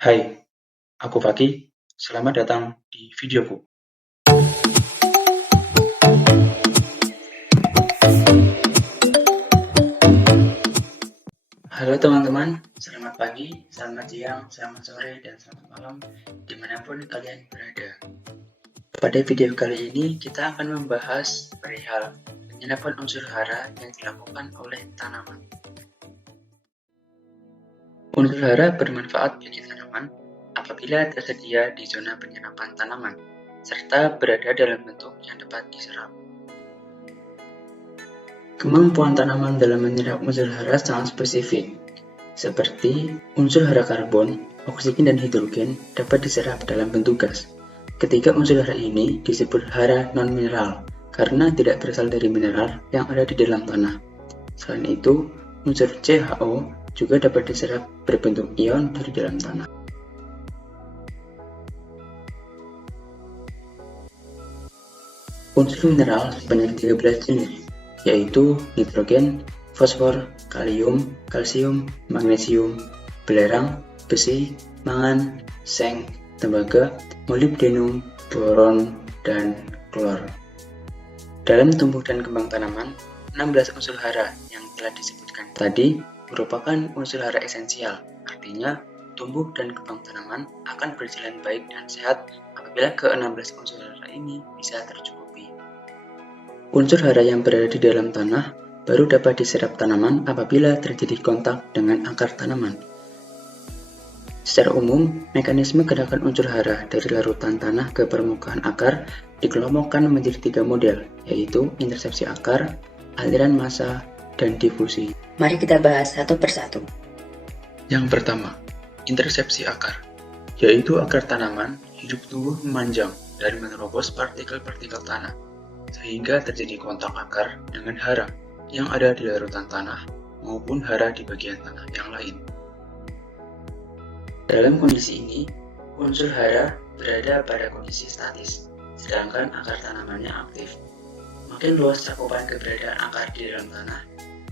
Hai, aku Faki. Selamat datang di videoku. Halo teman-teman, selamat pagi, selamat siang, selamat sore, dan selamat malam dimanapun kalian berada. Pada video kali ini kita akan membahas perihal penyerapan unsur hara yang dilakukan oleh tanaman. Unsur hara bermanfaat bagi tanaman apabila tersedia di zona penyerapan tanaman, serta berada dalam bentuk yang dapat diserap. Kemampuan tanaman dalam menyerap unsur hara sangat spesifik, seperti unsur hara karbon, oksigen, dan hidrogen dapat diserap dalam bentuk gas. Ketiga unsur hara ini disebut hara non-mineral karena tidak berasal dari mineral yang ada di dalam tanah. Selain itu, unsur CHO juga dapat diserap berbentuk ion dari dalam tanah. Unsur mineral sebanyak 13 jenis, yaitu nitrogen, fosfor, kalium, kalsium, magnesium, belerang, besi, mangan, seng, tembaga, molibdenum, boron, dan klor. Dalam tumbuh dan kembang tanaman, 16 unsur hara yang telah disebutkan tadi merupakan unsur hara esensial, artinya tumbuh dan kembang tanaman akan berjalan baik dan sehat apabila ke-16 unsur hara ini bisa tercukupi. Unsur hara yang berada di dalam tanah baru dapat diserap tanaman apabila terjadi kontak dengan akar tanaman. Secara umum, mekanisme gerakan unsur hara dari larutan tanah ke permukaan akar dikelompokkan menjadi 3 model, yaitu intersepsi akar, aliran massa, dan difusi. Mari kita bahas satu persatu. Yang pertama, intersepsi akar, yaitu akar tanaman hidup tumbuh memanjang dan menerobos partikel-partikel tanah, sehingga terjadi kontak akar dengan hara yang ada di larutan tanah maupun hara di bagian tanah yang lain. Dalam kondisi ini, unsur hara berada pada kondisi statis, sedangkan akar tanamannya aktif. Makin luas cakupan keberadaan akar di dalam tanah,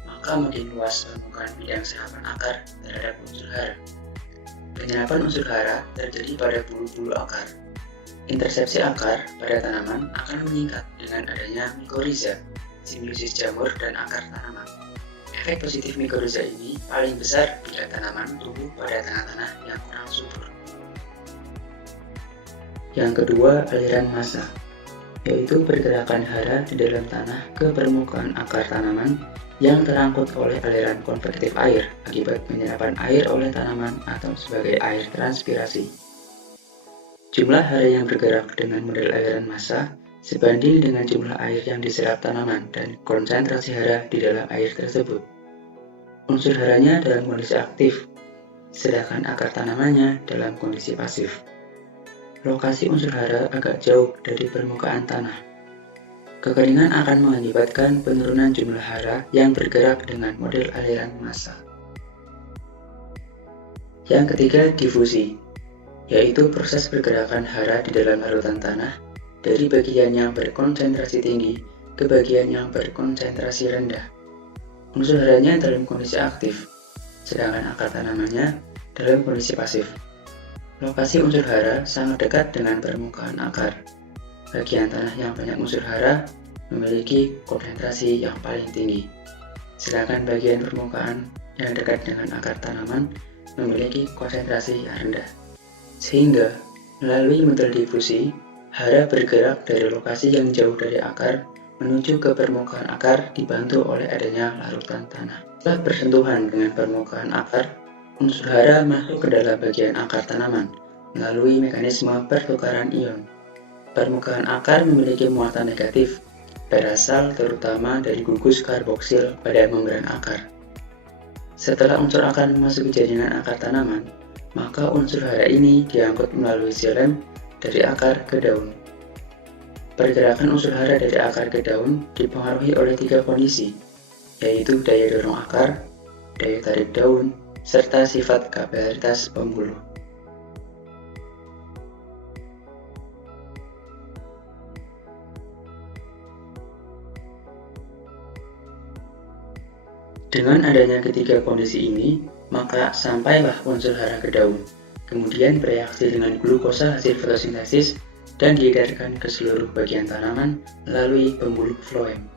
maka makin luas permukaan bidang serapan akar terhadap unsur hara. Penyerapan unsur hara terjadi pada bulu-bulu akar. Intersepsi akar pada tanaman akan meningkat dengan adanya mikoriza, simbiosis jamur dan akar tanaman. Efek positif mikoriza ini paling besar bila tanaman tumbuh pada tanah-tanah yang kurang subur. Yang kedua, aliran massa, yaitu pergerakan hara di dalam tanah ke permukaan akar tanaman yang terangkut oleh aliran konvektif air akibat penyerapan air oleh tanaman atau sebagai air transpirasi. Jumlah hara yang bergerak dengan model aliran massa sebanding dengan jumlah air yang diserap tanaman dan konsentrasi hara di dalam air tersebut. Unsur haranya dalam kondisi aktif, sedangkan akar tanamannya dalam kondisi pasif. Lokasi unsur hara agak jauh dari permukaan tanah. Kekeringan akan mengakibatkan penurunan jumlah hara yang bergerak dengan model aliran massa. Yang ketiga, difusi, yaitu proses pergerakan hara di dalam larutan tanah dari bagian yang berkonsentrasi tinggi ke bagian yang berkonsentrasi rendah. Unsur haranya dalam kondisi aktif, sedangkan akar tanamannya dalam kondisi pasif. Lokasi unsur hara sangat dekat dengan permukaan akar. Bagian tanah yang banyak unsur hara memiliki konsentrasi yang paling tinggi, sedangkan bagian permukaan yang dekat dengan akar tanaman memiliki konsentrasi yang rendah. Sehingga, melalui model difusi, hara bergerak dari lokasi yang jauh dari akar menuju ke permukaan akar dibantu oleh adanya larutan tanah. Setelah bersentuhan dengan permukaan akar, unsur hara masuk ke dalam bagian akar tanaman melalui mekanisme pertukaran ion. Permukaan akar memiliki muatan negatif, berasal terutama dari gugus karboksil pada membran akar. Setelah unsur akar memasuki jaringan akar tanaman, maka unsur hara ini diangkut melalui xilem dari akar ke daun. Pergerakan unsur hara dari akar ke daun dipengaruhi oleh 3 kondisi, yaitu daya dorong akar, daya tarik daun, serta sifat kapilaritas pembuluh. Dengan adanya ketiga kondisi ini, maka sampailah unsur hara ke daun, kemudian bereaksi dengan glukosa hasil fotosintesis dan diedarkan ke seluruh bagian tanaman melalui pembuluh floem.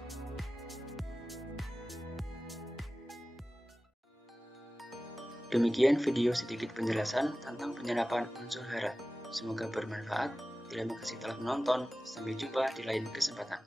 Demikian video sedikit penjelasan tentang penyerapan unsur hara. Semoga bermanfaat. Terima kasih telah menonton. Sampai jumpa di lain kesempatan.